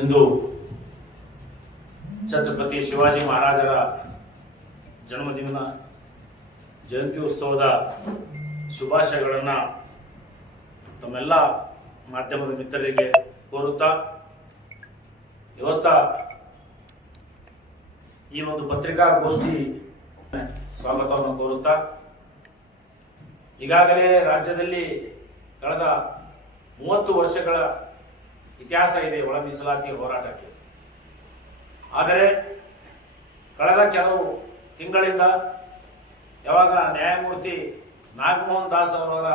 ಇಂದು ಛತ್ರಪತಿ ಶಿವಾಜಿ ಮಹಾರಾಜರ ಜನ್ಮದಿನ ಜಯಂತಿ ಉತ್ಸವದ ಶುಭಾಶಯಗಳನ್ನು ತಮ್ಮೆಲ್ಲ ಮಾಧ್ಯಮದ ಮಿತ್ರರಿಗೆ ಕೋರುತ್ತಾ ಇವತ್ತ ಈ ಒಂದು ಪತ್ರಿಕಾಗೋಷ್ಠಿ ಸ್ವಾಗತವನ್ನು ಕೋರುತ್ತಾ ಈಗಾಗಲೇ ರಾಜ್ಯದಲ್ಲಿ ಕಳೆದ 30 ವರ್ಷಗಳ ಇತಿಹಾಸ ಇದೆ ಒಳ ಮೀಸಲಾತಿ ಹೋರಾಟಕ್ಕೆ. ಆದರೆ ಕಳೆದ ಕೆಲವು ತಿಂಗಳಿಂದ ಯಾವಾಗ ನ್ಯಾಯಮೂರ್ತಿ ನಾಗಮೋಹನ್ ದಾಸ್ ಅವರ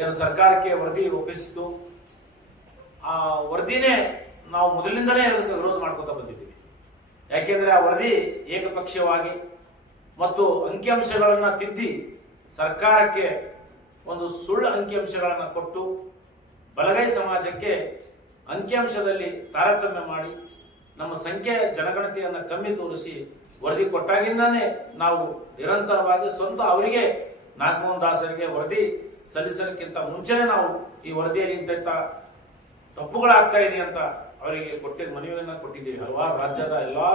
ಏನು ಸರ್ಕಾರಕ್ಕೆ ವರದಿ ಒಪ್ಪಿಸಿತು, ಆ ವರದಿನೇ ನಾವು ಮೊದಲಿಂದಲೇ ಅದಕ್ಕೆ ವಿರೋಧ ಮಾಡ್ಕೊತಾ ಬಂದಿದ್ದೀವಿ. ಯಾಕೆಂದ್ರೆ ಆ ವರದಿ ಏಕಪಕ್ಷೀಯವಾಗಿ ಮತ್ತು ಅಂಕಿಅಂಶಗಳನ್ನು ತಿದ್ದಿ ಸರ್ಕಾರಕ್ಕೆ ಒಂದು ಸುಳ್ಳು ಅಂಕಿಅಂಶಗಳನ್ನು ಕೊಟ್ಟು ಬಲಗೈ ಸಮಾಜಕ್ಕೆ ಅಂಕಿಅಂಶದಲ್ಲಿ ತಾರತಮ್ಯ ಮಾಡಿ ನಮ್ಮ ಸಂಖ್ಯೆ ಜನಗಣತಿಯನ್ನು ಕಮ್ಮಿ ತೋರಿಸಿ ವರದಿ ಕೊಟ್ಟಾಗಿಂದಾನೇ ನಾವು ನಿರಂತರವಾಗಿ ಸ್ವಂತ ಅವರಿಗೆ ನಾಗಮೋಹನ್ ದಾಸರಿಗೆ ವರದಿ ಸಲ್ಲಿಸೋದಕ್ಕಿಂತ ಮುಂಚೆನೇ ನಾವು ಈ ವರದಿಯಲ್ಲಿ ಇಂಥ ತಪ್ಪುಗಳಾಗ್ತಾ ಇದೆ ಅಂತ ಅವರಿಗೆ ಮನವಿಯನ್ನು ಕೊಟ್ಟಿದ್ದೀವಿ. ಹಲವಾರು ರಾಜ್ಯದ ಎಲ್ಲಾ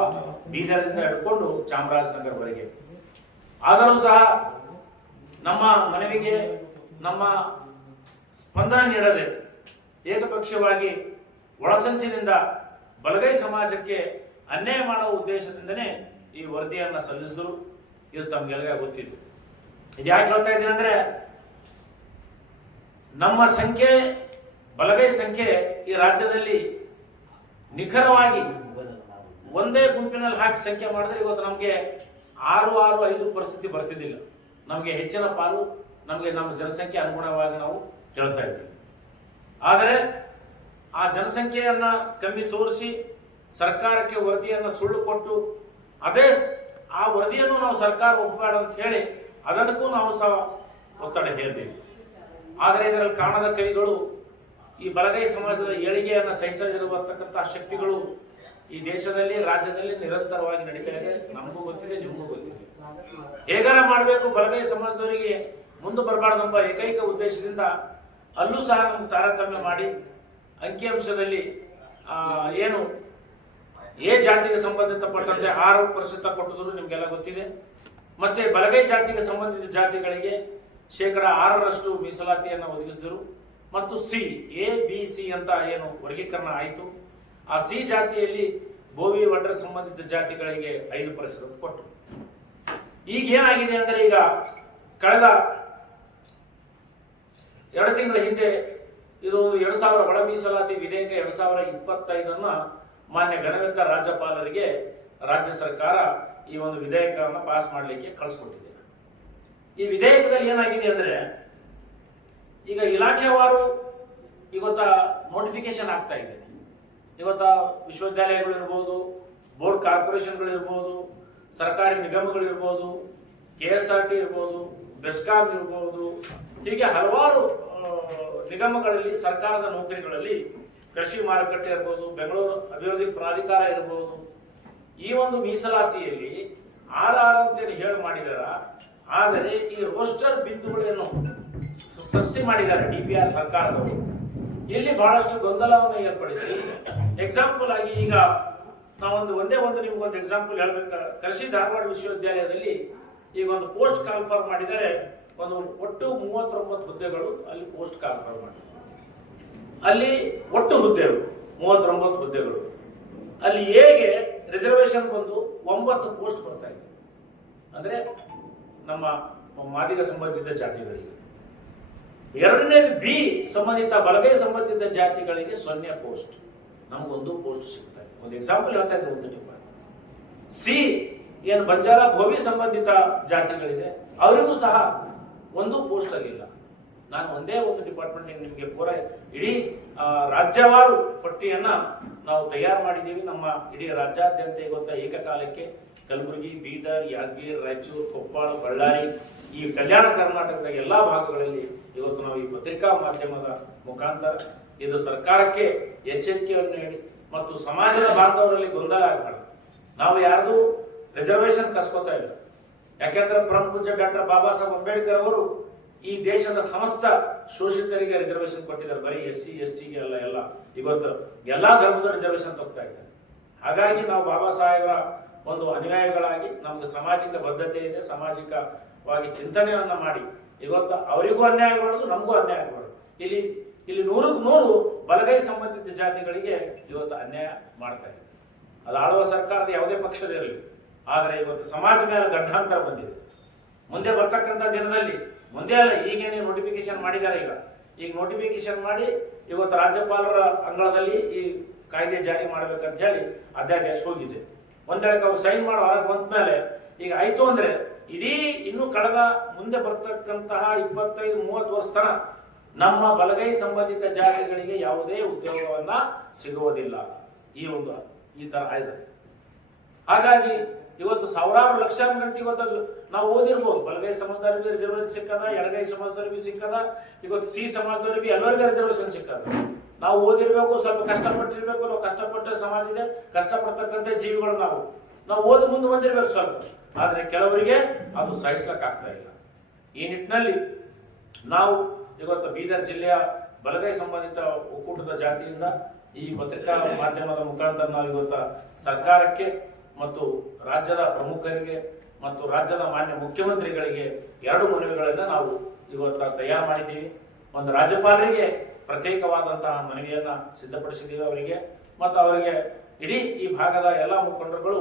ಬೀದರಿಂದ ಹಿಡ್ಕೊಂಡು ಚಾಮರಾಜನಗರವರೆಗೆ. ಆದರೂ ಸಹ ನಮ್ಮ ಮನವಿಗೆ ನಮ್ಮ ಸ್ಪಂದನೆ ನೀಡದೆ ಏಕಪಕ್ಷೀಯವಾಗಿ ಒಳಸಂಚಿನಿಂದ ಬಲಗೈ ಸಮಾಜಕ್ಕೆ ಅನ್ಯಾಯ ಮಾಡುವ ಉದ್ದೇಶದಿಂದನೇ ಈ ವರದಿಯನ್ನು ಸಲ್ಲಿಸಿದ್ರು. ಇದು ತಮ್ಗೆಲ್ಲ ಗೊತ್ತಿತ್ತು. ಇದು ಯಾಕೆ ಹೇಳ್ತಾ ಇದ್ದೀನಿ ಅಂದ್ರೆ, ನಮ್ಮ ಸಂಖ್ಯೆ ಬಲಗೈ ಸಂಖ್ಯೆ ಈ ರಾಜ್ಯದಲ್ಲಿ ನಿಖರವಾಗಿ ಒಂದೇ ಗುಂಪಿನಲ್ಲಿ ಹಾಕಿ ಸಂಖ್ಯೆ ಮಾಡಿದ್ರೆ ಇವತ್ತು ನಮಗೆ 6-6-5 ಪರಿಸ್ಥಿತಿ ಬರ್ತಿದ್ದಿಲ್ಲ. ನಮಗೆ ಹೆಚ್ಚಿನ ಪಾಲು ನಮಗೆ ನಮ್ಮ ಜನಸಂಖ್ಯೆ ಅನುಗುಣವಾಗಿ ನಾವು ಕೇಳ್ತಾ ಇದ್ದೀವಿ. ಆದರೆ ಆ ಜನಸಂಖ್ಯೆಯನ್ನ ಕಮ್ಮಿ ತೋರಿಸಿ ಸರ್ಕಾರಕ್ಕೆ ವರದಿಯನ್ನು ಸುಳ್ಳು ಕೊಟ್ಟು ಆ ವರದಿಯನ್ನು ನಾವು ಸರ್ಕಾರ ಒಪ್ಪಬೇಡ ಅಂತ ಹೇಳಿ ಅದಕ್ಕೂ ನಾವು ಸಹ ಒತ್ತಡ ಹೇರಿದ್ದೇವೆ. ಆದರೆ ಇದರಲ್ಲಿ ಕಾಣದ ಕೈಗಳು ಈ ಬಲಗೈ ಸಮಾಜದ ಏಳಿಗೆಯನ್ನು ಸಹಿಸಲಿರುವತಕ್ಕಂಥ ಶಕ್ತಿಗಳು ಈ ದೇಶದಲ್ಲಿ ರಾಜ್ಯದಲ್ಲಿ ನಿರಂತರವಾಗಿ ನಡೀತಾ ಇದೆ. ನಮಗೂ ಗೊತ್ತಿದೆ, ನಿಮಗೂ ಗೊತ್ತಿದೆ. ಹೇಗಾರ ಮಾಡಬೇಕು, ಬಲಗೈ ಸಮಾಜದವರಿಗೆ ಮುಂದೆ ಬರಬಾರ್ದೆಂಬ ಏಕೈಕ ಉದ್ದೇಶದಿಂದ ಅಲ್ಲೂ ಸಹ ನಮ್ಗೆ ತಾರತಮ್ಯ ಮಾಡಿ ಅಂಕಿಅಂಶದಲ್ಲಿ ಏನು ಎ ಜಾತಿಗೆ ಸಂಬಂಧಿತಪಟ್ಟಂತೆ 6% ಕೊಟ್ಟಿದ್ರು ನಿಮ್ಗೆಲ್ಲ ಗೊತ್ತಿದೆ. ಮತ್ತೆ ಬಲಗೈ ಜಾತಿಗೆ ಸಂಬಂಧಿತ ಜಾತಿಗಳಿಗೆ 6% ಮೀಸಲಾತಿಯನ್ನು ಒದಗಿಸಿದರು. ಮತ್ತು ಸಿ ABC ಅಂತ ಏನು ವರ್ಗೀಕರಣ ಆಯಿತು, ಆ ಸಿ ಜಾತಿಯಲ್ಲಿ ಬೋವಿ ವಡ್ರ ಸಂಬಂಧಿತ ಜಾತಿಗಳಿಗೆ 5% ಕೊಟ್ಟರು. ಈಗ ಏನಾಗಿದೆ ಅಂದ್ರೆ, ಈಗ ಕಳೆದ 2 ತಿಂಗಳ ಹಿಂದೆ ಇದು 2000 ಒಳ ಮೀಸಲಾತಿ ವಿಧೇಯಕ 2025 ಮಾನ್ಯ ಘನವೆತ್ತ ರಾಜ್ಯಪಾಲರಿಗೆ ರಾಜ್ಯ ಸರ್ಕಾರ ಈ ಒಂದು ವಿಧೇಯಕವನ್ನು ಪಾಸ್ ಮಾಡಲಿಕ್ಕೆ ಕಳಿಸ್ಕೊಟ್ಟಿದೆ. ಈ ವಿಧೇಯಕದಲ್ಲಿ ಏನಾಗಿದೆ ಅಂದ್ರೆ, ಈಗ ಇಲಾಖೆವಾರು ಇವತ್ತ ನೋಟಿಫಿಕೇಶನ್ ಆಗ್ತಾ ಇದೆ. ಇವತ್ತ ವಿಶ್ವವಿದ್ಯಾಲಯಗಳಿರ್ಬೋದು, ಬೋರ್ಡ್ ಕಾರ್ಪೊರೇಷನ್ಗಳಿರ್ಬೋದು, ಸರ್ಕಾರಿ ನಿಗಮಗಳಿರ್ಬೋದು, KSRT ಇರ್ಬೋದು, ಬೆಸ್ಕಾಂ ಇರ್ಬೋದು, ಹೀಗೆ ಹಲವಾರು ನಿಗಮಗಳಲ್ಲಿ ಸರ್ಕಾರದ ನೌಕರಿಗಳಲ್ಲಿ ಕೃಷಿ ಮಾರುಕಟ್ಟೆ ಇರ್ಬೋದು, ಬೆಂಗಳೂರು ಅಭಿವೃದ್ಧಿ ಪ್ರಾಧಿಕಾರ ಇರ್ಬೋದು, ಈ ಒಂದು ಮೀಸಲಾತಿಯಲ್ಲಿ 6 ಅಂತೇಳಿ ಹೇಳಿ ಮಾಡಿದಾರ. ಆದರೆ ಈ ರೋಸ್ಟರ್ ಬಿಂದುಗಳನ್ನು ಸೃಷ್ಟಿ ಮಾಡಿದ್ದಾರೆ DPR ಸರ್ಕಾರದವರು. ಇಲ್ಲಿ ಬಹಳಷ್ಟು ಗೊಂದಲವನ್ನು ಏರ್ಪಡಿಸಿ, ಎಕ್ಸಾಂಪಲ್ ಆಗಿ ಈಗ ನಾವೊಂದು ನಿಮ್ಗೊಂದು ಎಕ್ಸಾಂಪಲ್ ಹೇಳ್ಬೇಕು. ಕೃಷಿ ಧಾರವಾಡ ವಿಶ್ವವಿದ್ಯಾಲಯದಲ್ಲಿ ಈಗ ಒಂದು ಪೋಸ್ಟ್ ಕಾಲ್ಫಾರ್ ಮಾಡಿದರೆ, ಒಂದು ಒಟ್ಟು 39 ಹುದ್ದೆಗಳು ಅಲ್ಲಿ ಪೋಸ್ಟ್ ಕಾಲ್ಫಾರ್ ಮಾಡಿದ್ದಾರೆ. ಅಲ್ಲಿ ಒಟ್ಟು ಹುದ್ದೆಗಳು 39 ಹುದ್ದೆಗಳು. ಅಲ್ಲಿ ಹೇಗೆ ರಿಸರ್ವೇಶನ್ ಬಂದು 9 ಪೋಸ್ಟ್ ಬರ್ತಾ ಇದೆ. ಅಂದ್ರೆ ನಮ್ಮ ಮಾದಿಗ ಸಂಬಂಧಿತ ಜಾತಿಗಳಿಗೆ. ಎರಡನೇದು B ಸಂಬಂಧಿತ ಬಲಗೈ ಸಂಬಂಧಿತ ಜಾತಿಗಳಿಗೆ 0 ಪೋಸ್ಟ್, ನಮಗೊಂದು ಪೋಸ್ಟ್ ಸಿಗ್ತಾ ಇದೆ. ಒಂದು ಎಕ್ಸಾಂಪಲ್ ಹೇಳ್ತಾ ಇದ್ರೆ, ಒಂದು ಸಿ ಏನು ಬಂಜಾರ ಭೋವಿ ಸಂಬಂಧಿತ ಜಾತಿಗಳಿದೆ, ಅವರಿಗೂ ಸಹ 1 ಪೋಸ್ಟ್ ಅಲ್ಲಿಲ್ಲ. ನಾನು ಒಂದೇ ಒಂದು ಡಿಪಾರ್ಟ್ಮೆಂಟ್ ನಿಮಗೆ ಪೂರ ಇಡೀ ರಾಜ್ಯವಾರು ಪಟ್ಟಿಯನ್ನ ನಾವು ತಯಾರು ಮಾಡಿದ್ದೀವಿ. ನಮ್ಮ ಇಡೀ ರಾಜ್ಯಾದ್ಯಂತ ಇವತ್ತ ಏಕಕಾಲಕ್ಕೆ ಕಲಬುರಗಿ, ಬೀದರ್, ಯಾದಗಿರಿ, ರಾಯಚೂರು, ಕೊಪ್ಪಳ, ಬಳ್ಳಾರಿ, ಈ ಕಲ್ಯಾಣ ಕರ್ನಾಟಕದ ಎಲ್ಲಾ ಭಾಗಗಳಲ್ಲಿ ಇವತ್ತು ನಾವು ಈ ಪತ್ರಿಕಾ ಮಾಧ್ಯಮದ ಮುಖಾಂತರ ಇದು ಸರ್ಕಾರಕ್ಕೆ ಎಚ್ಚರಿಕೆಯನ್ನು ನೀಡಿ ಮತ್ತು ಸಮಾಜದ ಬಾಂಧವರಲ್ಲಿ ಗೊಂದಲ ಆಗಬಾರ್ದು. ನಾವು ಯಾರ್ದು ರಿಸರ್ವೇಶನ್ ಕಸ್ಕೋತಾ ಇಲ್ಲ. ಯಾಕೆಂದ್ರೆ ಪರಮ ಪೂಜ್ಯ ಡಾಕ್ಟರ್ ಬಾಬಾ ಸಾಹೇಬ್ ಅಂಬೇಡ್ಕರ್ ಅವರು ಈ ದೇಶದ ಸಮಸ್ತ ಶೋಷಿತರಿಗೆ ರಿಸರ್ವೇಶನ್ ಕೊಟ್ಟಿದ್ದಾರೆ, ಬರೀ SC ST ಗೆ ಅಲ್ಲ, ಇವತ್ತು ಎಲ್ಲಾ ಧರ್ಮದ ರಿಸರ್ವೇಶನ್ ತಗೋತಾ ಇದ್ದಾರೆ. ಹಾಗಾಗಿ ನಾವು ಬಾಬಾ ಸಾಹೇಬರ ಒಂದು ಅನುಯಾಯಿಗಳಾಗಿ ನಮ್ಗೆ ಸಾಮಾಜಿಕ ಬದ್ಧತೆ ಇದೆ, ಸಾಮಾಜಿಕವಾಗಿ ಚಿಂತನೆಯನ್ನ ಮಾಡಿ ಇವತ್ತು ಅವರಿಗೂ ಅನ್ಯಾಯ ಆಗಬಾರ್ದು, ನಮಗೂ ಅನ್ಯಾಯ ಆಗಬಾರ್ದು. ಇಲ್ಲಿ 100ಕ್ಕೆ 100 ಬಲಗೈ ಸಂಬಂಧಿತ ಜಾತಿಗಳಿಗೆ ಇವತ್ತು ಅನ್ಯಾಯ ಮಾಡ್ತಾ ಇದೆ. ಅದು ಆಳುವ ಸರ್ಕಾರದ ಯಾವುದೇ ಪಕ್ಷದಿರಲಿ, ಆದರೆ ಇವತ್ತು ಸಮಾಜ ಮೇಲೆ ಗಡ್ಡಾಂತರ ಬಂದಿದೆ. ಮುಂದೆ ಬರ್ತಕ್ಕಂಥ ದಿನದಲ್ಲಿ, ಮುಂದೆ ಅಲ್ಲ, ಈಗೇನೇ ನೋಟಿಫಿಕೇಶನ್ ಮಾಡಿದ್ದಾರೆ. ಈಗ ನೋಟಿಫಿಕೇಶನ್ ಮಾಡಿ ಇವತ್ತು ರಾಜ್ಯಪಾಲರ ಅಂಗಳದಲ್ಲಿ ಈ ಕಾಯ್ದೆ ಜಾರಿ ಮಾಡ್ಬೇಕಂತ ಹೇಳಿ ಅಧ್ಯಾದೇಶ ಹೋಗಿದೆ. ಒಂದ್ ವೇಳೆ ಅವ್ರು ಸೈನ್ ಮಾಡೋ ಹೊರಗೆ ಬಂದ ಮೇಲೆ ಈಗ ಆಯ್ತು ಅಂದ್ರೆ ಇಡೀ ಇನ್ನು ಕಳೆದ ಮುಂದೆ ಬರ್ತಕ್ಕಂತಹ 25-30 ವರ್ಷ ತನ ನಮ್ಮ ಬಲಗೈ ಸಂಬಂಧಿತ ಜಾತಿಗಳಿಗೆ ಯಾವುದೇ ಉದ್ಯೋಗವನ್ನ ಸಿಗುವುದಿಲ್ಲ. ಈ ತರ ಆಯ್ತು. ಹಾಗಾಗಿ ಇವತ್ತು ಸಾವಿರಾರು ಲಕ್ಷಾಂತರ ಗಂಟೆ ಇವತ್ತು ನಾವು ಓದಿರ್ಬೋದು, ಬಲಗೈ ಸಮಾಜದವ್ರಿಗೆ ರಿಸರ್ವೇಶನ್ ಸಿಕ್ಕದ, ಎಡಗೈ ಸಮಾಜದವ್ರಿಗೆ ಸಿಕ್ಕದ, ಇವತ್ತು C ಸಮಾಜದವ್ರಿಗೆ ಎಲ್ಲರಿಗೂ ರಿಸರ್ವೇಶನ್ ಸಿಕ್ಕದ. ನಾವು ಓದಿರ್ಬೇಕು, ಸ್ವಲ್ಪ ಕಷ್ಟಪಟ್ಟಿರ್ಬೇಕು. ನಾವು ಕಷ್ಟಪಟ್ಟ ಸಮಾಜ ಇದೆ, ಕಷ್ಟಪಡ್ತಕ್ಕಂಥ ಜೀವಿಗಳು ನಾವು ಓದಿ ಮುಂದೆ ಬಂದಿರ್ಬೇಕು ಸ್ವಲ್ಪ. ಆದ್ರೆ ಕೆಲವರಿಗೆ ಅದು ಸಹಿಸ್ಲಕ್ಕಾಗ್ತಾ ಇಲ್ಲ. ಈ ನಿಟ್ಟಿನಲ್ಲಿ ನಾವು ಇವತ್ತು ಬೀದರ್ ಜಿಲ್ಲೆಯ ಬಲಗೈ ಸಂಬಂಧಿತ ಒಕ್ಕೂಟದ ಜಾತಿಯಿಂದ ಈ ಪತ್ರಿಕಾ ಮಾಧ್ಯಮದ ಮುಖಾಂತರ ನಾವು ಇವತ್ತು ಸರ್ಕಾರಕ್ಕೆ ಮತ್ತು ರಾಜ್ಯದ ಪ್ರಮುಖರಿಗೆ ಮತ್ತು ರಾಜ್ಯದ ಮಾನ್ಯ ಮುಖ್ಯಮಂತ್ರಿಗಳಿಗೆ 2 ಮನವಿಗಳನ್ನ ನಾವು ಇವತ್ತು ತಯಾರು ಮಾಡಿದ್ದೀವಿ. ಒಂದು ರಾಜ್ಯಪಾಲರಿಗೆ ಪ್ರತ್ಯೇಕವಾದಂತಹ ಮನವಿಯನ್ನ ಸಿದ್ಧಪಡಿಸಿದ್ದೀವಿ ಅವರಿಗೆ, ಮತ್ತು ಅವರಿಗೆ ಇಡೀ ಈ ಭಾಗದ ಎಲ್ಲ ಮುಖಂಡರುಗಳು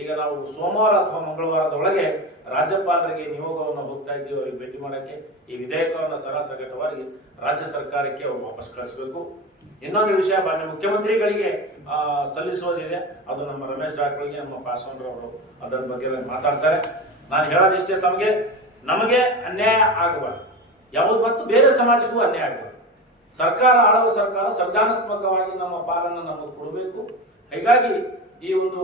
ಈಗ ನಾವು ಸೋಮವಾರ ಅಥವಾ ಮಂಗಳವಾರದೊಳಗೆ ರಾಜ್ಯಪಾಲರಿಗೆ ನಿಯೋಗವನ್ನು ಹೋಗ್ತಾ ಇದ್ದೀವಿ ಅವರಿಗೆ ಭೇಟಿ ಮಾಡಕ್ಕೆ. ಈ ವಿಧೇಯಕವನ್ನು ಸರಾಸಗಟವಾಗಿ ರಾಜ್ಯ ಸರ್ಕಾರಕ್ಕೆ ವಾಪಸ್ ಕಳಿಸಬೇಕು. ಇನ್ನೊಂದು ವಿಷಯ ಮಾನ್ಯ ಮುಖ್ಯಮಂತ್ರಿಗಳಿಗೆ ಸಲ್ಲಿಸುವುದಿದೆ, ಅದು ನಮ್ಮ ರಮೇಶ್ ಡಾಕ್ಟರ್ಗೆ, ನಮ್ಮ ಪಾಸ್ವಾನ್ರವರು ಅದರ ಬಗ್ಗೆ ಮಾತಾಡ್ತಾರೆ. ನಾನು ಹೇಳೋದಿಷ್ಟೇ, ನಮಗೆ ಅನ್ಯಾಯ ಆಗಬಾರ್ದು, ಯಾವುದು ಮತ್ತು ಬೇರೆ ಸಮಾಜಕ್ಕೂ ಅನ್ಯಾಯ ಆಗಬಾರ್ದು. ಸರ್ಕಾರ, ಆಳುವ ಸರ್ಕಾರ ಸಂವಿಧಾನಾತ್ಮಕವಾಗಿ ನಮ್ಮ ಪಾಲನ್ನು ನಮಗೆ ಕೊಡಬೇಕು. ಹೀಗಾಗಿ ಈ ಒಂದು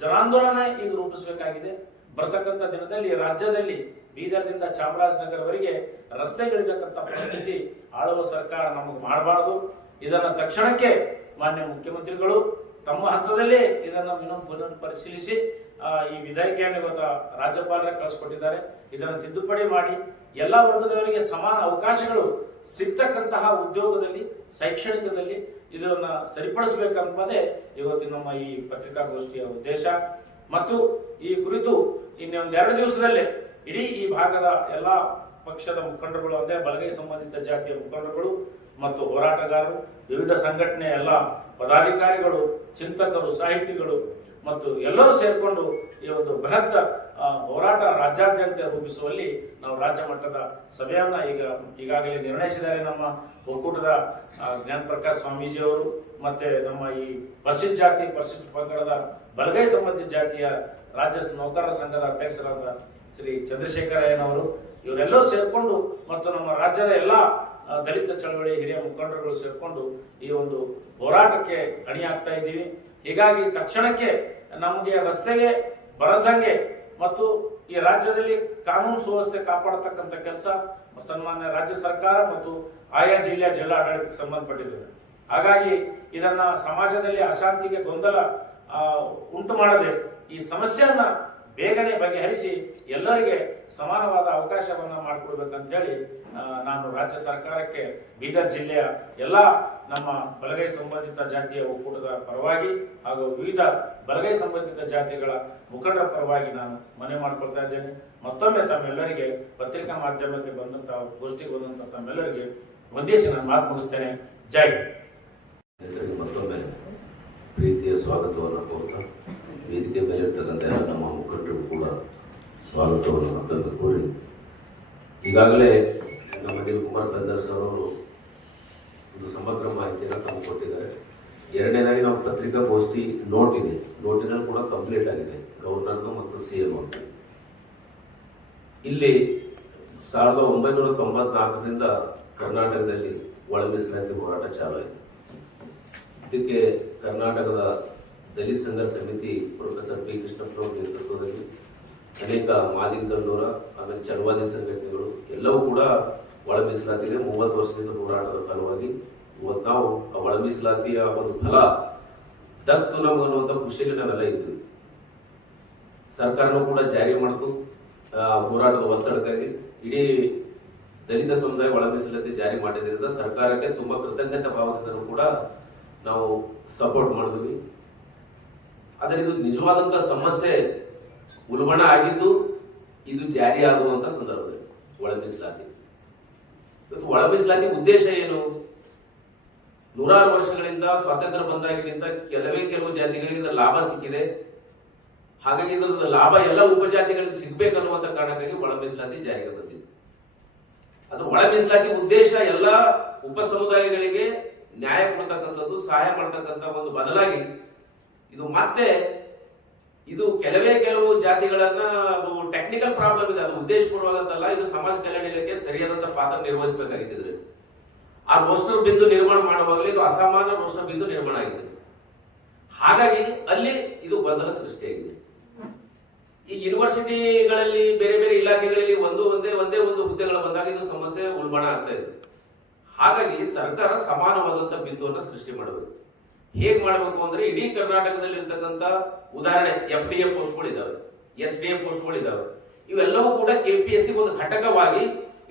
ಜನಾಂದೋಲನ ಈಗ ರೂಪಿಸಬೇಕಾಗಿದೆ. ಬರ್ತಕ್ಕಂಥ ದಿನದಲ್ಲಿ ರಾಜ್ಯದಲ್ಲಿ ಬೀದರ್ದಿಂದ ಚಾಮರಾಜನಗರವರೆಗೆ ರಸ್ತೆಗಳಿರ್ತಕ್ಕಂಥ ಪರಿಸ್ಥಿತಿ ಆಳುವ ಸರ್ಕಾರ ನಮಗೆ ಮಾಡಬಾರದು. ಇದನ್ನ ತಕ್ಷಣಕ್ಕೆ ಮಾನ್ಯ ಮುಖ್ಯಮಂತ್ರಿಗಳು ತಮ್ಮ ಹಂತದಲ್ಲೇ ಇದನ್ನ ಪುನಃ ಪರಿಶೀಲಿಸಿ ಈ ವಿಧೇಯಕವನ್ನು ಇವತ್ತು ರಾಜ್ಯಪಾಲರ ಕಳಿಸ್ಕೊಟ್ಟಿದ್ದಾರೆ. ಇದನ್ನು ತಿದ್ದುಪಡಿ ಮಾಡಿ ಎಲ್ಲ ವರ್ಗದವರಿಗೆ ಸಮಾನ ಅವಕಾಶಗಳು ಸಿಗ್ತಕ್ಕಂತಹ ಉದ್ಯೋಗದಲ್ಲಿ, ಶೈಕ್ಷಣಿಕದಲ್ಲಿ ಇದನ್ನ ಸರಿಪಡಿಸಬೇಕೆಂಬುದೇ ಇವತ್ತಿನ ನಮ್ಮ ಈ ಪತ್ರಿಕಾಗೋಷ್ಠಿಯ ಉದ್ದೇಶ. ಮತ್ತು ಈ ಕುರಿತು ಇನ್ನೊಂದು 2 ದಿವಸದಲ್ಲೇ ಇಡೀ ಈ ಭಾಗದ ಎಲ್ಲಾ ಪಕ್ಷದ ಮುಖಂಡರುಗಳು, ಅಂದ್ರೆ ಬಲಗೈ ಸಂಬಂಧಿತ ಜಾತಿಯ ಮುಖಂಡರುಗಳು ಮತ್ತು ಹೋರಾಟಗಾರರು, ವಿವಿಧ ಸಂಘಟನೆಯ ಎಲ್ಲ ಪದಾಧಿಕಾರಿಗಳು, ಚಿಂತಕರು, ಸಾಹಿತಿಗಳು ಮತ್ತು ಎಲ್ಲರೂ ಸೇರ್ಕೊಂಡು ಈ ಒಂದು ಬೃಹತ್ ಹೋರಾಟ ರಾಜ್ಯಾದ್ಯಂತ ರೂಪಿಸುವಲ್ಲಿ ನಾವು ರಾಜ್ಯ ಮಟ್ಟದ ಸಭೆಯನ್ನ ಈಗಾಗಲೇ ನಿರ್ಣಯಿಸಿದ್ದಾರೆ. ನಮ್ಮ ಒಕ್ಕೂಟದ ಜ್ಞಾನ ಪ್ರಕಾಶ್ ಸ್ವಾಮೀಜಿ ಅವರು, ಮತ್ತೆ ನಮ್ಮ ಈ ಪರಿಶಿಷ್ಟ ಜಾತಿ ಪರಿಶಿಷ್ಟ ಪಂಗಡದ ಬಲಗೈ ಸಂಬಂಧಿತ ಜಾತಿಯ ರಾಜ್ಯ ನೌಕರರ ಸಂಘದ ಅಧ್ಯಕ್ಷರಾದ ಶ್ರೀ ಚಂದ್ರಶೇಖರಯ್ಯನವರು, ಇವರೆಲ್ಲರೂ ಸೇರ್ಕೊಂಡು ಮತ್ತು ನಮ್ಮ ರಾಜ್ಯದ ಎಲ್ಲ ದಲಿತ ಚಳವಳಿ ಹಿರಿಯ ಮುಖಂಡರುಗಳು ಸೇರ್ಕೊಂಡು ಈ ಒಂದು ಹೋರಾಟಕ್ಕೆ ಅಣಿಯಾಗ್ತಾ ಇದ್ದೀವಿ. ಹೀಗಾಗಿ ತಕ್ಷಣಕ್ಕೆ ನಮಗೆ ರಸ್ತೆಗೆ ಬರದಂಗೆ ಮತ್ತು ಈ ರಾಜ್ಯದಲ್ಲಿ ಕಾನೂನು ಸುವ್ಯವಸ್ಥೆ ಕಾಪಾಡತಕ್ಕಂಥ ಕೆಲಸ ಸನ್ಮಾನ್ಯ ರಾಜ್ಯ ಸರ್ಕಾರ ಮತ್ತು ಆಯಾ ಜಿಲ್ಲೆಯ ಜಿಲ್ಲಾಡಳಿತಕ್ಕೆ ಸಂಬಂಧಪಟ್ಟಿದೆ. ಹಾಗಾಗಿ ಇದನ್ನ ಸಮಾಜದಲ್ಲಿ ಅಶಾಂತಿಗೆ ಗೊಂದಲ ಉಂಟು ಮಾಡದೆ ಈ ಸಮಸ್ಯೆಯನ್ನ ಬೇಗನೆ ಬಗೆಹರಿಸಿ ಎಲ್ಲರಿಗೆ ಸಮಾನವಾದ ಅವಕಾಶವನ್ನ ಮಾಡಿಕೊಡ್ಬೇಕಂತ ಹೇಳಿ ನಾನು ರಾಜ್ಯ ಸರ್ಕಾರಕ್ಕೆ ಬೀದರ್ ಜಿಲ್ಲೆಯ ಎಲ್ಲ ನಮ್ಮ ಬಲಗೈ ಸಂಬಂಧಿತ ಜಾತಿಯ ಒಕ್ಕೂಟದ ಪರವಾಗಿ ಹಾಗೂ ವಿವಿಧ ಬಲಗೈ ಸಂಬಂಧಿತ ಜಾತಿಗಳ ಮುಖಂಡರ ಪರವಾಗಿ ನಾನು ಮನವಿ ಮಾಡಿಕೊಳ್ತಾ ಇದ್ದೇನೆ. ಮತ್ತೊಮ್ಮೆ ತಮ್ಮೆಲ್ಲರಿಗೆ ಪತ್ರಿಕಾ ಮಾಧ್ಯಮಕ್ಕೆ ಬಂದಂತ ಗೋಷ್ಠಿಗೆ ಬಂದಂತ ತಮ್ಮೆಲ್ಲರಿಗೆ ವಂದಿಸಿ ನಾನು ಮಾತು ಮುಗಿಸ್ತೇನೆ. ಜೈ. ಮತ್ತೊಮ್ಮೆ ಪ್ರೀತಿಯ ಸ್ವಾಗತವನ್ನು ಕೋರ್ತಾ ವೇದಿಕೆ ಮೇಲೆ ಇರ್ತಕ್ಕಂಥ ನಮ್ಮ ಮುಖಂಡರು ಕೂಡ ಸ್ವಾಗತವನ್ನು ಮತ್ತೊಮ್ಮೆ ಕೋರಿ, ಈಗಾಗಲೇ ನಮ್ಮ ಡಿ ಕುಮಾರ್ ಬಂದರ್ ಸರ್ ಅವರು ಒಂದು ಸಮಗ್ರ ಮಾಹಿತಿಯನ್ನು ತಮಗೆ ಕೊಟ್ಟಿದ್ದಾರೆ. ಎರಡನೇದಾಗಿ ನಮ್ಮ ಪತ್ರಿಕಾಗೋಷ್ಠಿ ನೋಟ್ ಇದೆ, ನೋಟಿನಲ್ಲಿ ಕೂಡ ಕಂಪ್ಲೀಟ್ ಆಗಿದೆ ಗವರ್ನರ್ದು ಮತ್ತು CM. ಇಲ್ಲಿ 1994ರಿಂದ ಕರ್ನಾಟಕದಲ್ಲಿ ಒಳ ಮೀಸಲಾತಿ ಹೋರಾಟ ಚಾಲು ಆಯಿತು. ಇದಕ್ಕೆ ಕರ್ನಾಟಕದ ದಲಿತ ಸಂಘರ್ಷ ಸಮಿತಿ ಪ್ರೊಫೆಸರ್ P. ಕೃಷ್ಣಪ್ಪನವರ ನೇತೃತ್ವದಲ್ಲಿ ಅನೇಕ ಮಾದಿಗದಲ್ಲೂರ ಆಮೇಲೆ ಚಳವಾದಿ ಸಂಘಟನೆಗಳು ಎಲ್ಲವೂ ಕೂಡ ಒಳ ಮೀಸಲಾತಿಗೆ 30 ವರ್ಷದಿಂದ ಹೋರಾಟದ ಫಲವಾಗಿ ಇವತ್ತು ನಾವು ಆ ಒಳ ಮೀಸಲಾತಿಯ ಒಂದು ಫಲ ದಕ್ತು ನಮಗನ್ನುವಂಥ ಖುಷಿಯಲ್ಲಿ ನಾವೆಲ್ಲ ಇದ್ವಿ. ಸರ್ಕಾರನೂ ಕೂಡ ಜಾರಿ ಮಾಡ್ತು. ಹೋರಾಟದ ಒತ್ತಡಕ್ಕಾಗಿ ಇಡೀ ದಲಿತ ಸಮುದಾಯ ಒಳ ಮೀಸಲಾತಿ ಜಾರಿ ಮಾಡಿದ್ರಿಂದ ಸರ್ಕಾರಕ್ಕೆ ತುಂಬಾ ಕೃತಜ್ಞತೆ ಭಾವದಿಂದಲೂ ಕೂಡ ನಾವು ಸಪೋರ್ಟ್ ಮಾಡಿದ್ವಿ. ಆದರೆ ಇದು ನಿಜವಾದಂತ ಸಮಸ್ಯೆ ಉಲ್ಬಣ ಆಗಿದ್ದು ಇದು ಜಾರಿ ಆಗುವಂತ ಸಂದರ್ಭದಲ್ಲಿ ಒಳ ಮೀಸಲಾತಿ. ಇವತ್ತು ಒಳ ಮೀಸಲಾತಿ ಉದ್ದೇಶ ಏನು? ನೂರಾರು ವರ್ಷಗಳಿಂದ ಸ್ವಾತಂತ್ರ್ಯ ಬಂದಾಗಿನಿಂದ ಕೆಲವು ಜಾತಿಗಳಿಗೆ ಲಾಭ ಸಿಕ್ಕಿದೆ. ಹಾಗಾಗಿ ಇದರ ಲಾಭ ಎಲ್ಲ ಉಪಜಾತಿಗಳಿಗೆ ಸಿಗ್ಬೇಕನ್ನುವಂತ ಕಾರಣಕ್ಕಾಗಿ ಒಳ ಮೀಸಲಾತಿ ಜಾರಿಗೆ ಬಂದಿತ್ತು. ಅದು ಒಳ ಮೀಸಲಾತಿ ಉದ್ದೇಶ ಎಲ್ಲ ಉಪ ಸಮುದಾಯಗಳಿಗೆ ನ್ಯಾಯ ಕೊಡ್ತಕ್ಕಂಥದ್ದು, ಸಹಾಯ ಮಾಡ್ತಕ್ಕಂಥ ಒಂದು ಬದಲಾಗಿ ಇದು ಕೆಲವು ಜಾತಿಗಳನ್ನ ಅದು ಟೆಕ್ನಿಕಲ್ ಪ್ರಾಬ್ಲಮ್ ಇದೆ, ಅದು ಉದ್ದೇಶ ಕೊಡುವಾಗಂತಲ್ಲ, ಇದು ಸಮಾಜ ಕಲ್ಯಾಣ ಇಲಾಖೆ ಸರಿಯಾದಂತ ಪಾತ್ರ ನಿರ್ವಹಿಸಬೇಕಾಗಿದ್ದರೆ ಆ ರೋಸ್ಟರ್ ಬಿಂದು ನಿರ್ಮಾಣ ಮಾಡುವಾಗಲೇ ಇದು ಅಸಮಾನ ರೋಸ್ಟರ್ ಬಿಂದು ನಿರ್ಮಾಣ ಆಗಿದೆ. ಹಾಗಾಗಿ ಅಲ್ಲಿ ಇದು ಗೊಂದಲ ಸೃಷ್ಟಿಯಾಗಿದೆ. ಈ ಯೂನಿವರ್ಸಿಟಿಗಳಲ್ಲಿ ಬೇರೆ ಬೇರೆ ಇಲಾಖೆಗಳಲ್ಲಿ ಒಂದೇ ಒಂದು ಹುದ್ದೆಗಳು ಬಂದಾಗ ಇದು ಸಮಸ್ಯೆ ಉಲ್ಬಣ ಆಗ್ತಾ ಇದೆ. ಹಾಗಾಗಿ ಸರ್ಕಾರ ಸಮಾನವಾದಂತ ಬಿಂದುವನ್ನು ಸೃಷ್ಟಿ ಮಾಡಬೇಕು. ಹೇಗ್ ಮಾಡಬೇಕು ಅಂದ್ರೆ ಇಡೀ ಕರ್ನಾಟಕದಲ್ಲಿ ಇರ್ತಕ್ಕಂಥ ಉದಾಹರಣೆ FDA ಪೋಸ್ಟ್ಗಳು ಇದಾವೆ, SDA ಪೋಸ್ಟ್ಗಳು ಇದಾವೆ. ಇವೆಲ್ಲವೂ ಕೂಡ KPSC ಒಂದು ಘಟಕವಾಗಿ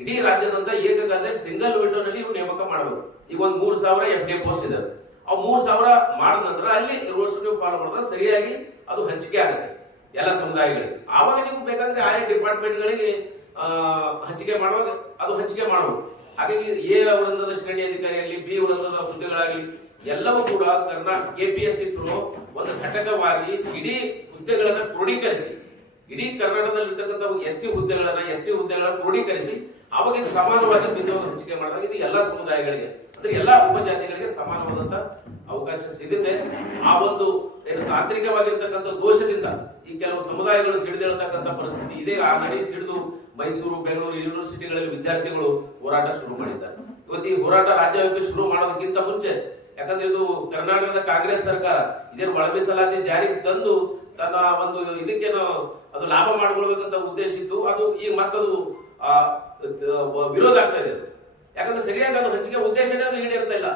ಇಡೀ ರಾಜ್ಯದಂತ ಏಕಕಾಲದಲ್ಲಿ ಸಿಂಗಲ್ ವಿಂಡೋ ನಲ್ಲಿ ಇವು ನೇಮಕ ಮಾಡಬೇಕು. ಈಗ ಒಂದು 3000 FDA ಪೋಸ್ಟ್ ಇದಾವೆ. ಅವು 3000 ಮಾಡಿದ ನಂತರ ಅಲ್ಲಿ ರೋಸ್ಟರ್ ನೀವು ಫಾಲೋ ಮಾಡಿದ್ರೆ ಸರಿಯಾಗಿ ಅದು ಹಂಚಿಕೆ ಆಗುತ್ತೆ ಎಲ್ಲ ಸಮುದಾಯಗಳಿಗೆ. ಆವಾಗ ನೀವು ಬೇಕಾದ್ರೆ ಆಯಾ ಡಿಪಾರ್ಟ್ಮೆಂಟ್ಗಳಿಗೆ ಹಂಚಿಕೆ ಮಾಡುವಾಗ ಅದು ಹಂಚಿಕೆ ಮಾಡಬಹುದು. ಹಾಗಾಗಿ A ವೃಂದದ ಶ್ರೇಣಿ ಅಧಿಕಾರಿಯಾಗಲಿ, B ವೃಂದದ ಹುದ್ದೆಗಳಾಗಲಿ ಎಲ್ಲವೂ ಕೂಡ KPSC ಥ್ರೂ ಒಂದು ಘಟಕವಾಗಿ ಇಡೀ ಹುದ್ದೆಗಳನ್ನ ಕ್ರೋಢೀಕರಿಸಿ, ಇಡೀ ಕರ್ನಾಟಕದಲ್ಲಿ ಇರ್ತಕ್ಕಂಥ SC ಹುದ್ದೆಗಳನ್ನ ST ಹುದ್ದೆಗಳನ್ನ ಕ್ರೋಢೀಕರಿಸಿ ಅವಾಗ ಇದು ಸಮಾನವಾಗಿ ಬಿಂದು ಹಂಚಿಕೆ ಮಾಡಿದಾಗ ಇದು ಎಲ್ಲಾ ಸಮುದಾಯಗಳಿಗೆ ಅಂದ್ರೆ ಎಲ್ಲಾ ಉಪಜಾತಿಗಳಿಗೆ ಸಮಾನವಾದಂತ ಅವಕಾಶ ಸಿಗುತ್ತೆ. ಆ ಒಂದು ತಾಂತ್ರಿಕವಾಗಿರ್ತಕ್ಕಂಥ ದೋಷದಿಂದ ಈ ಕೆಲವು ಸಮುದಾಯಗಳು ಸಿಡಿದೇಳ್ತಕ್ಕಂಥ ಪರಿಸ್ಥಿತಿ ಇದೆ. ಆಲ್ರೆಡಿ ಸಿಡಿದು ಮೈಸೂರು, ಬೆಂಗಳೂರು ಯೂನಿವರ್ಸಿಟಿಗಳಲ್ಲಿ ವಿದ್ಯಾರ್ಥಿಗಳು ಹೋರಾಟ ಶುರು ಮಾಡಿದ್ದಾರೆ. ಇವತ್ತು ಈ ಹೋರಾಟ ರಾಜ್ಯವ್ಯಾಪಿ ಶುರು ಮಾಡೋದಕ್ಕಿಂತ ಮುಂಚೆ, ಯಾಕಂದ್ರೆ ಇದು ಕರ್ನಾಟಕದ ಕಾಂಗ್ರೆಸ್ ಸರ್ಕಾರ ಇದೇನು ಒಳ ಮೀಸಲಾತಿ ಜಾರಿಗೆ ತಂದು ತನ್ನ ಒಂದು ಇದಕ್ಕೇನು ಅದು ಲಾಭ ಮಾಡ್ಕೊಳ್ಬೇಕಂತ ಉದ್ದೇಶ ಇತ್ತು. ಅದು ಈಗ ಮತ್ತದು ವಿರೋಧ ಆಗ್ತಾ ಇದೆ. ಯಾಕಂದ್ರೆ ಸರಿಯಾಗಿ ಅದು ಹಂಚಿಕೆ ಉದ್ದೇಶನೇ ಅದು ಈಡೇರ್ತಾ ಇಲ್ಲ.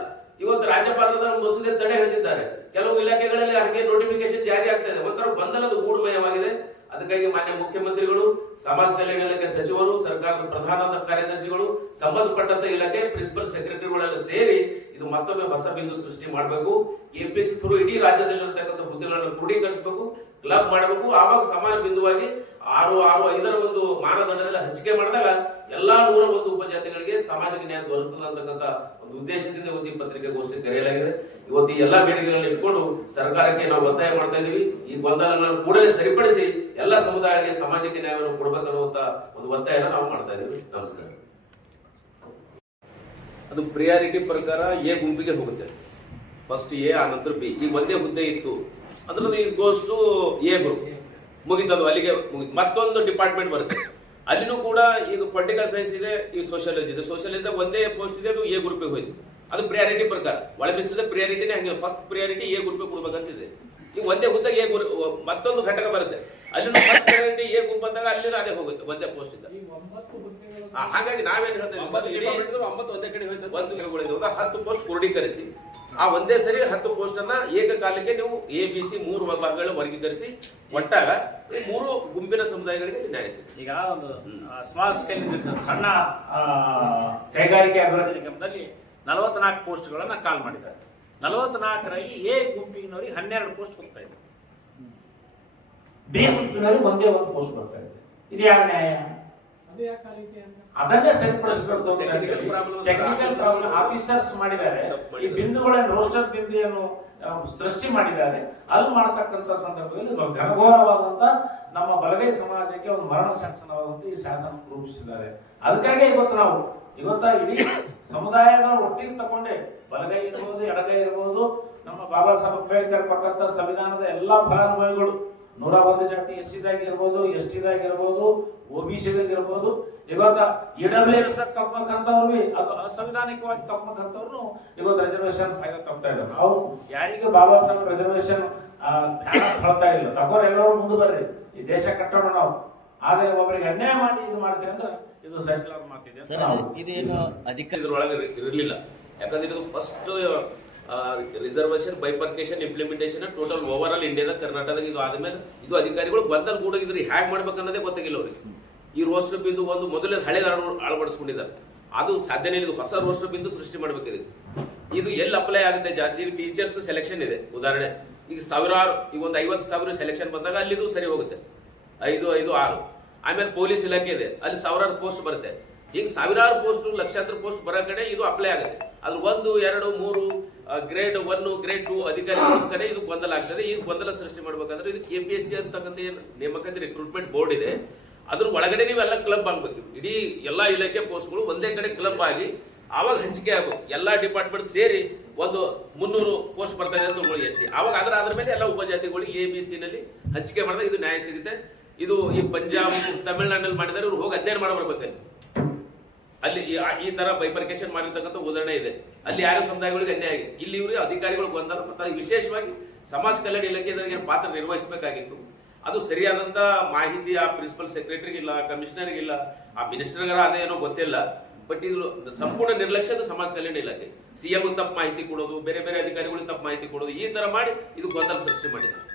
ಇವತ್ತು ರಾಜ್ಯಪಾಲರದ ಮಸೂದೆ ತಡೆ ಹಿಡಿದಿದ್ದಾರೆ. ಕೆಲವು ಇಲಾಖೆಗಳಲ್ಲಿ ಹಾಗೆ ನೋಟಿಫಿಕೇಶನ್ ಜಾರಿ ಆಗ್ತಾ ಇದೆ. ಒಂಥರ ಗೊಂದಲದ ಗೂಢಮಯವಾಗಿದೆ. ಅದಕ್ಕಾಗಿ ಮಾನ್ಯ ಮುಖ್ಯಮಂತ್ರಿಗಳು, ಸಮಾಜ ಕಲ್ಯಾಣ ಇಲಾಖೆ ಸಚಿವರು, ಸರ್ಕಾರದ ಪ್ರಧಾನ ಕಾರ್ಯದರ್ಶಿಗಳು, ಸಂಬಂಧಪಟ್ಟಂತ ಇಲಾಖೆ ಪ್ರಿನ್ಸಿಪಲ್ ಸೆಕ್ರೆಟರಿಗಳೆಲ್ಲ ಸೇರಿ ಇದು ಮತ್ತೊಮ್ಮೆ ಹೊಸ ಬಿಂದು ಸೃಷ್ಟಿ ಮಾಡಬೇಕು. KPSC ಥ್ರೂ ಇಡೀ ರಾಜ್ಯದಲ್ಲಿರತಕ್ಕಂಥ ಹುದ್ದೆಗಳನ್ನು ಕ್ರೋಢೀಕರಿಸಬೇಕು, ಕ್ಲಬ್ ಮಾಡಬೇಕು. ಆವಾಗ ಸಮಾನ ಬಿಂದುವಾಗಿ 6-5 ಒಂದು ಮಾನದಂಡದಲ್ಲಿ ಹಂಚಿಕೆ ಮಾಡಿದಾಗ ಎಲ್ಲಾ 101 ಉಪಜಾತಿಗಳಿಗೆ ಸಾಮಾಜಿಕ ನ್ಯಾಯ ದೊರಕುತ್ತದೆ ಅಂತಕ್ಕಂಥ ಒಂದು ಉದ್ದೇಶದಿಂದ ಇವತ್ತು ಈ ಪತ್ರಿಕಾಗೋಷ್ಠಿ ಕರೆಯಲಾಗಿದೆ. ಇವತ್ತು ಈ ಎಲ್ಲಾ ಬೇಡಿಕೆಗಳನ್ನು ಇಟ್ಕೊಂಡು ಸರ್ಕಾರಕ್ಕೆ ನಾವು ಒತ್ತಾಯ ಮಾಡ್ತಾ ಇದೀವಿ. ಈ ಗೊಂದಲಗಳನ್ನು ಕೂಡಲೇ ಸರಿಪಡಿಸಿ ಎಲ್ಲ ಸಮುದಾಯಗಳಿಗೆ ಸಾಮಾಜಿಕ ನ್ಯಾಯವನ್ನು ಕೊಡಬೇಕನ್ನುವಂತ ಒಂದು ಒತ್ತಾಯನ ನಾವು ಮಾಡ್ತಾ ಇದೀವಿ. ನಮಸ್ಕಾರ. ಅದು ಪ್ರಿಯಾರಿಟಿ ಪ್ರಕಾರ A ಗುಂಪಿಗೆ ಹೋಗುತ್ತೆ. ಫಸ್ಟ್ A, ಆ ನಂತರ B. ಈ ಒಂದೇ ಹುದ್ದೆ ಇತ್ತು ಅದ್ರದ್ದು is goes to A group, ಮುಗಿತದು, ಅಲ್ಲಿಗೆ ಮುಗಿತು. ಮತ್ತೊಂದು ಡಿಪಾರ್ಟ್ಮೆಂಟ್ ಬರುತ್ತೆ, ಅಲ್ಲಿನೂ ಕೂಡ ಈಗ ಪೊಲಿಟಿಕಲ್ ಸೈನ್ಸ್ ಇದೆ, ಈ ಸೋಷಿಯಾಲಜಿ ಇದೆ. ಸೋಷಿಯಾಲಜಿ ಒಂದೇ ಪೋಸ್ಟ್ ಇದೆ, ಅದು A ಗ್ರೂಪಿಗೆ ಹೋಯ್ತು. ಅದು ಪ್ರಿಯಾರಿಟಿ ಪ್ರಕಾರ ಒಳ ಮೀಸಲಿದ ಪ್ರಿಯಾರಿಟಿನೇ ಹಂಗೆ, ಫಸ್ಟ್ ಪ್ರಿಯಾರಿಟಿ A ಗ್ರೂಪಿಗೆ ಕೊಡ್ಬೇಕಂತಿದೆ. ಈಗ ಒಂದೇ ಹುದ್ದೆಗೆ ಮತ್ತೊಂದು ಘಟಕ ಬರುತ್ತೆ, ಅಲ್ಲಿನೂ ಫಸ್ಟ್ ಪ್ರಿಯಾರಿಟಿ A ಗುಂಪು ಅಂದಾಗ ಅಲ್ಲಿನೂ ಅದೇ ಹೋಗುತ್ತೆ, ಒಂದೇ ಪೋಸ್ಟ್ ಇದೆ. ಹಾಗಾಗಿ ನಾವೇನ್ ಹೇಳ್ತೇವೆ, ಒಂದೇ ಕಡೆ ಹೋಯ್ತು 10 ಪೋಸ್ಟ್ ಕ್ರೋಢೀಕರಿಸಿ ಆ ಒಂದೇ ಸರಿ 10 ಪೋಸ್ಟ್ ಅನ್ನ ಏಕಕಾಲಕ್ಕೆ ನೀವು ABC 3 ಭಾಗಗಳ ವರ್ಗೀಕರಿಸಿ ಒಟ್ಟಾಗ 3 ಗುಂಪಿನ ಸಮುದಾಯಗಳಿಗೆ ನ್ಯಾಯ ಸಿಗುತ್ತೆ. ಈಗ ಒಂದು ಸ್ಮಾಲ್ ಸ್ಕೇಲ್ ಸಣ್ಣ ಕೈಗಾರಿಕೆ ಅಭಿವೃದ್ಧಿ ನಿಗಮದಲ್ಲಿ 44 ಪೋಸ್ಟ್ಗಳನ್ನ ಕಾಲ್ ಮಾಡಿದ್ದಾರೆ. 44ರಲ್ಲಿ A ಗುಂಪಿನವರಿಗೆ 12 ಪೋಸ್ಟ್ ಹೋಗ್ತಾ ಇದೆ, B ಗುಂಪಿನವರಿಗೆ ಒಂದೇ ಒಂದು ಪೋಸ್ಟ್ ಬರ್ತಾ ಇದೆ. ಇದು ಯಾವ ನ್ಯಾಯ? ಅದನ್ನೇ ಸರಿಪಡಿಸಬೇಕು. ಟೆಕ್ನಿಕಲ್ ಪ್ರಾಬ್ಲಮ್ ಆಫೀಸರ್ಸ್ ಮಾಡಿದ್ದಾರೆ. ಈ ಬಿಂದುಗಳನ್ನು ರೋಸ್ಟರ್ ಬಿಂದುವನ್ನು ಸೃಷ್ಟಿ ಮಾಡಿದ್ದಾರೆ. ಅಲ್ಲಿ ಮಾಡತಕ್ಕಂತ ಸಂದರ್ಭದಲ್ಲಿ ಘನಘೋರವಾದಂತ ನಮ್ಮ ಬಲಗೈ ಸಮಾಜಕ್ಕೆ ಒಂದು ಮರಣ ಶಾಸನವಾದಂತ ಈ ಶಾಸನ ರೂಪಿಸಿದ್ದಾರೆ. ಅದಕ್ಕಾಗಿ ಇವತ್ತ ಇಡೀ ಸಮುದಾಯದ ಒಟ್ಟಿಗೆ ತಗೊಂಡೆ, ಬಲಗೈ ಇರ್ಬೋದು, ಎಡಗೈ ಇರ್ಬೋದು, ನಮ್ಮ ಬಾಬಾ ಸಾಹೇಬ್ ಅಂಬೇಡ್ಕರ್ ಕೊಟ್ಟಂತ ಸಂವಿಧಾನದ ಎಲ್ಲಾ ಫಲಾನುಭವಿಗಳು 101 ಜಾತಿ SC-ದಾಗಿರ್ಬೋದು, ST-ದಾಗಿರ್ಬೋದು, OBC-ದಾಗಿರ್ಬೋದು, ಇವತ್ತ EWS ತಪ್ಪಬೇಕಂತವ್ರು ಅದು ಅಸಂವಿಧಾನಿಕವಾಗಿ ತಪ್ಪಬೇಕಂತವ್ರು ಇವತ್ತು ರಿಸರ್ವೇಶನ್ ಫಾಯ್ದಾ ತಗೊಳ್ತಾ ಇದ್ದಾರೆ. ನಾವು ಯಾರಿಗೂ ಬಾಬಾ ಸಾಹೇಬ್ ರಿಸರ್ವೇಶನ್ ಹೇಳ್ತಾ ಇಲ್ಲ, ತಗೋರ್ ಎಲ್ಲರೂ ಮುಂದೆ ಬರ್ರಿ, ಈ ದೇಶ ಕಟ್ಟೋಣ ನಾವು. ಆದ್ರೆ ಒಬ್ಬರಿಗೆ ಅನ್ಯಾಯ ಮಾಡಿ ಇದು ಮಾಡ್ತೀವಿ ಅಂದ್ರೆ ಇದು ಸಹಿಸಲಾದ ಮಾತಿದೆ. ಇದ್ರೊಳಗೆ ಇರಲಿಲ್ಲ, ಯಾಕಂದ್ರೆ ಇದು first reservation bifurcation implementation total over all ಇಂಡಿಯಾದ ಕರ್ನಾಟಕದಾಗ ಇದು ಆದ್ಮೇಲೆ ಇದು ಅಧಿಕಾರಿಗಳು ಗೊಂದಲ ಕೂಡ ಇದ್ರಿ ಹ್ಯಾಗ್ ಮಾಡ್ಬೇಕನ್ನೋದೇ ಗೊತ್ತಾಗಿಲ್ಲ ಅವ್ರಿಗೆ. ಈ ರೋಸ್ಟರ್ ಬಿಂದು ಒಂದು ಮೊದಲೇ ಹಳೇದ ಅಳವಡಿಸ್ಕೊಂಡಿದ್ದಾರೆ. ಅದು ಸಾಧ್ಯನೇ ಇಲ್ಲ. ಇದು ಹೊಸ ರೋಸ್ಟರ್ ಬಿಂದು ಸೃಷ್ಟಿ ಮಾಡ್ಬೇಕಿದೆ. ಇದು ಎಲ್ಲಿ ಅಪ್ಲೈ ಆಗುತ್ತೆ ಜಾಸ್ತಿ? ಈಗ ಟೀಚರ್ಸ್ ಸೆಲೆಕ್ಷನ್ ಇದೆ ಉದಾಹರಣೆ, ಈಗ ಸಾವಿರಾರು, ಈಗ ಒಂದು 50,000 ಸೆಲೆಕ್ಷನ್ ಬಂದಾಗ ಅಲ್ಲಿದು ಸರಿ ಹೋಗುತ್ತೆ, 5, 5, 6. ಆಮೇಲೆ ಪೊಲೀಸ್ ಇಲಾಖೆ ಇದೆ, ಅಲ್ಲಿ ಸಾವಿರಾರು ಪೋಸ್ಟ್ ಬರುತ್ತೆ. ಈಗ ಸಾವಿರಾರು ಪೋಸ್ಟ್, ಲಕ್ಷಾಂತರ ಪೋಸ್ಟ್ ಬರೋ ಕಡೆ ಇದು ಅಪ್ಲೈ ಆಗುತ್ತೆ. ಅದ್ರ 1, 2, 3 ಗ್ರೇಡ್ 1, ಗ್ರೇಡ್ 2 ಅಧಿಕಾರಿಗಳ ಕಡೆ ಇದು ಗೊಂದಲ ಆಗ್ತದೆ. ಈ ಗೊಂದಲ ಸೃಷ್ಟಿ ಮಾಡ್ಬೇಕಂದ್ರೆ ಇದು KPSC ಅಂತಕ್ಕಂಥ ಏನು ನೇಮಕಾತಿ ರಿಕ್ರೂಟ್ಮೆಂಟ್ ಬೋರ್ಡ್ ಇದೆ, ಅದ್ರ ಒಳಗಡೆ ನೀವೆಲ್ಲ ಕ್ಲಬ್ ಆಗ್ಬೇಕು. ಇಡೀ ಎಲ್ಲಾ ಇಲಾಖೆ ಪೋಸ್ಟ್ಗಳು ಒಂದೇ ಕಡೆ ಕ್ಲಬ್ ಆಗಿ ಆವಾಗ ಹಂಚಿಕೆ ಆಗಬೇಕು. ಎಲ್ಲಾ ಡಿಪಾರ್ಟ್ಮೆಂಟ್ ಸೇರಿ ಒಂದು 300 ಪೋಸ್ಟ್ ಬರ್ತಾ ಇದೆ ಅಂತ SC. ಆವಾಗ ಅದ್ರ ಮೇಲೆ ಎಲ್ಲ ಉಪಜಾತಿಗಳಿಗೆ ABC ನಲ್ಲಿ ಹಂಚಿಕೆ ಮಾಡಿದಾಗ ಇದು ನ್ಯಾಯ ಸಿಗುತ್ತೆ. ಇದು ಈ ಪಂಜಾಬ್, ತಮಿಳುನಾಡಿನಲ್ಲಿ ಮಾಡಿದರೆ ಇವ್ರು ಹೋಗಿ ಅಧ್ಯಯನ ಮಾಡಬರ್ಬೇಕು. ಅಲ್ಲಿ ಈ ತರ ಬೈಫರ್ಕೇಶನ್ ಮಾಡಿರ್ತಕ್ಕಂಥ ಉದಾಹರಣೆ ಇದೆ. ಅಲ್ಲಿ ಯಾರು ಸಮುದಾಯಗಳಿಗೆ ಅನ್ಯಾಯ ಆಗಿದೆ. ಇಲ್ಲಿ ಇವರು ಅಧಿಕಾರಿಗಳು ಗೊಂದಲ, ಮತ್ತು ವಿಶೇಷವಾಗಿ ಸಮಾಜ ಕಲ್ಯಾಣ ಇಲಾಖೆ ಇದರಿಗೆ ಪಾತ್ರ ನಿರ್ವಹಿಸಬೇಕಾಗಿತ್ತು. ಅದು ಸರಿಯಾದಂತ ಮಾಹಿತಿ ಆ ಪ್ರಿನ್ಸಿಪಲ್ ಸೆಕ್ರೆಟರಿಗಿಲ್ಲ, ಕಮಿಷನರ್ಗಿಲ್ಲ, ಆ ಮಿನಿಸ್ಟರ್ಗಳ ಅದೇನೋ ಗೊತ್ತಿಲ್ಲ. ಬಟ್ ಇದು ಸಂಪೂರ್ಣ ನಿರ್ಲಕ್ಷ್ಯದ ಸಮಾಜ ಕಲ್ಯಾಣ ಇಲಾಖೆ. CM ತಪ್ಪು ಮಾಹಿತಿ ಕೊಡೋದು, ಬೇರೆ ಬೇರೆ ಅಧಿಕಾರಿಗಳಿಗೆ ತಪ್ಪು ಮಾಹಿತಿ ಕೊಡೋದು, ಈ ತರ ಮಾಡಿ ಇದು ಗೊಂದಲ ಸೃಷ್ಟಿ ಮಾಡಿದ್ದಾರೆ.